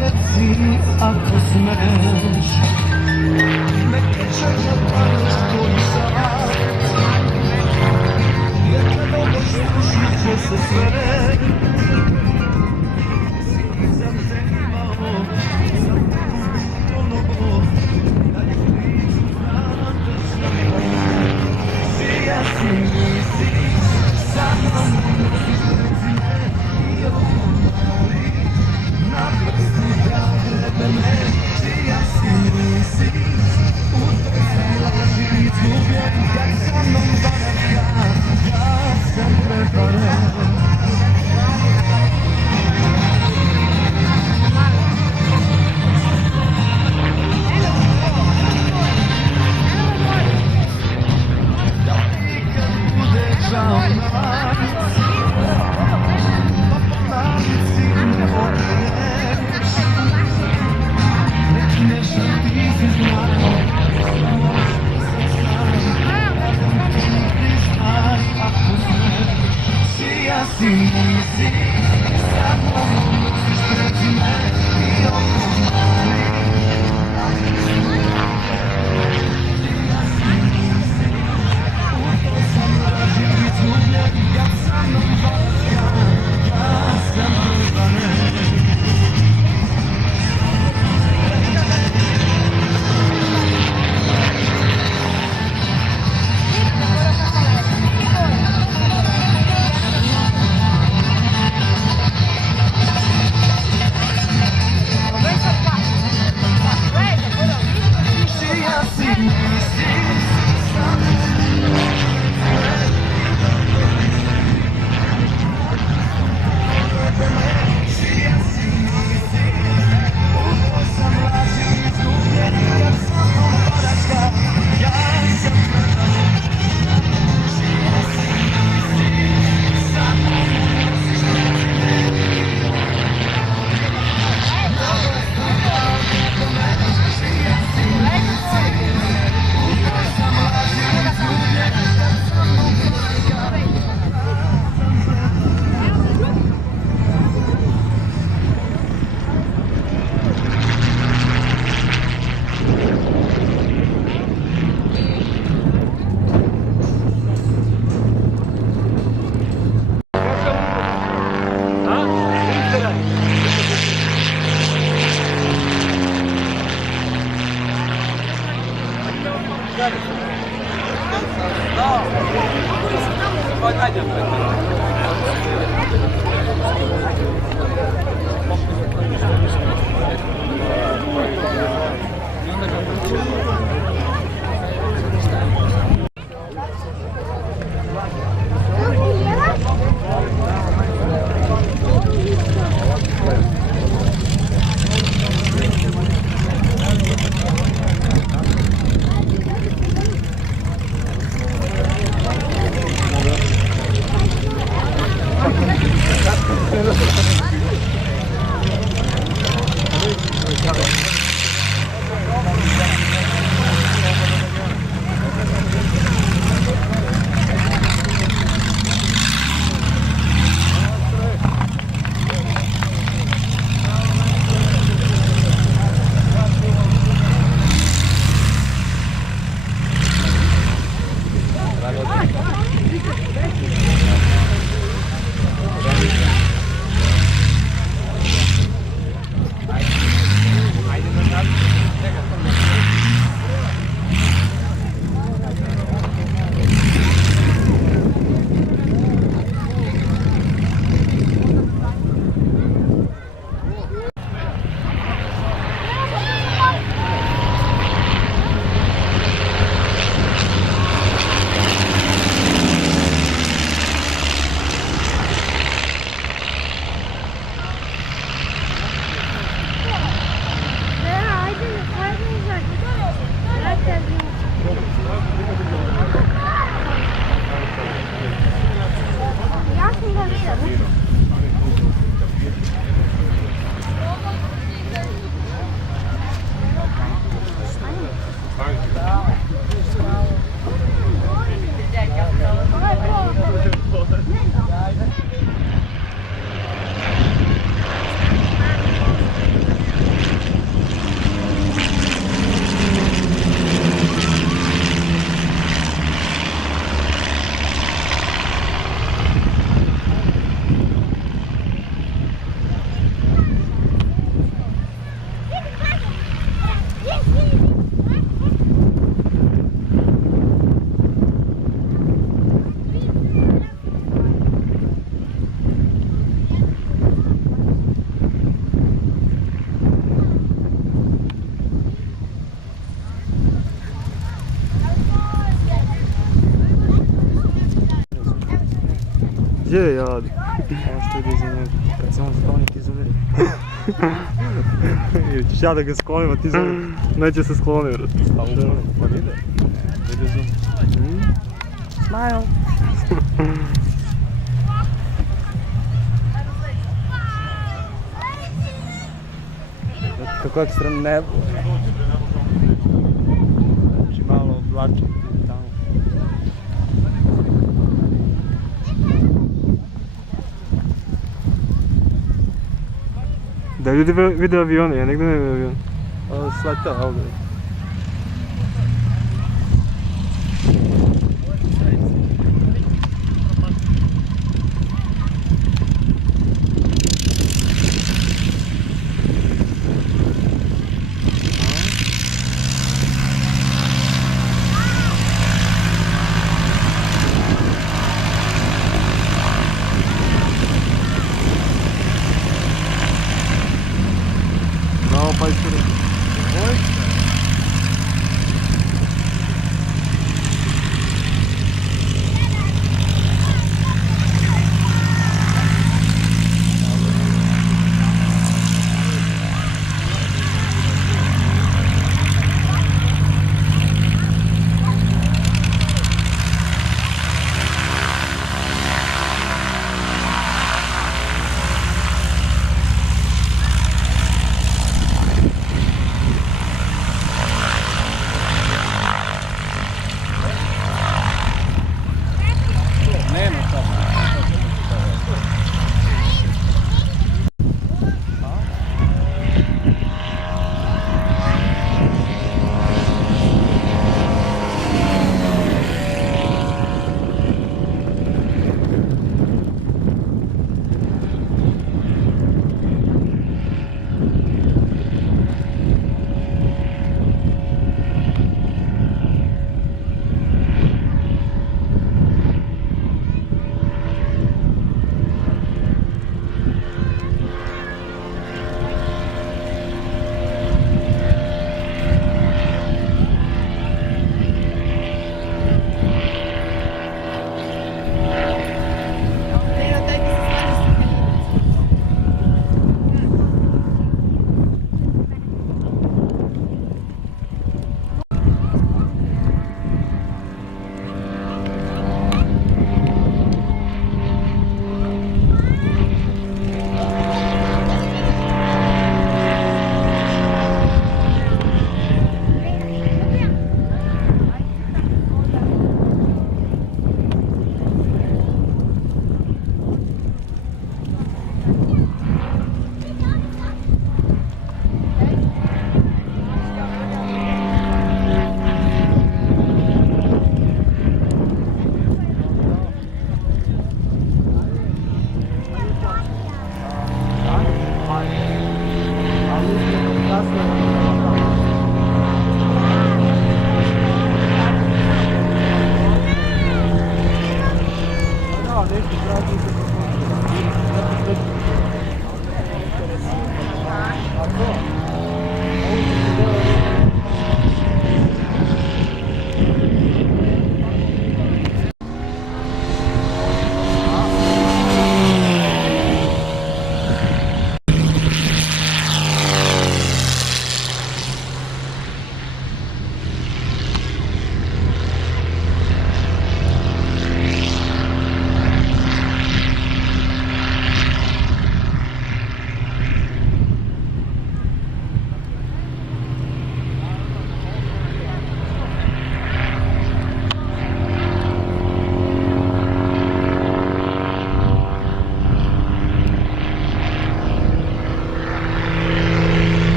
reci ako smeš. Nek teče na pamet tvoj sad, jer kad odeš slušit će se sve. Nisam te imao, sam te gubio ponovo, da je priču znam da želim. Sija si mi si, sa mnom reci me, i ovo mali, na prstu da grebe me. Sija si mi si, u toj si laži izgubljen, kad sa mnom banaka, ja sam prevaren. Gdje je ja? Ovo što ide iza njega. Kad se on skloni ti izuveri. Ili ćeš ja da ga sklonim, a ti zove. Neće se skloniti, brate. Pa upravo, pa ide. Ide zoom. Smile. Kako ekstremno nebo. Znači malo oblačiti tamo. Da ljudi vide avione, ja nigdje ne vidim avion. Sletao, evo ga. Bravo, pa ispred. Oj.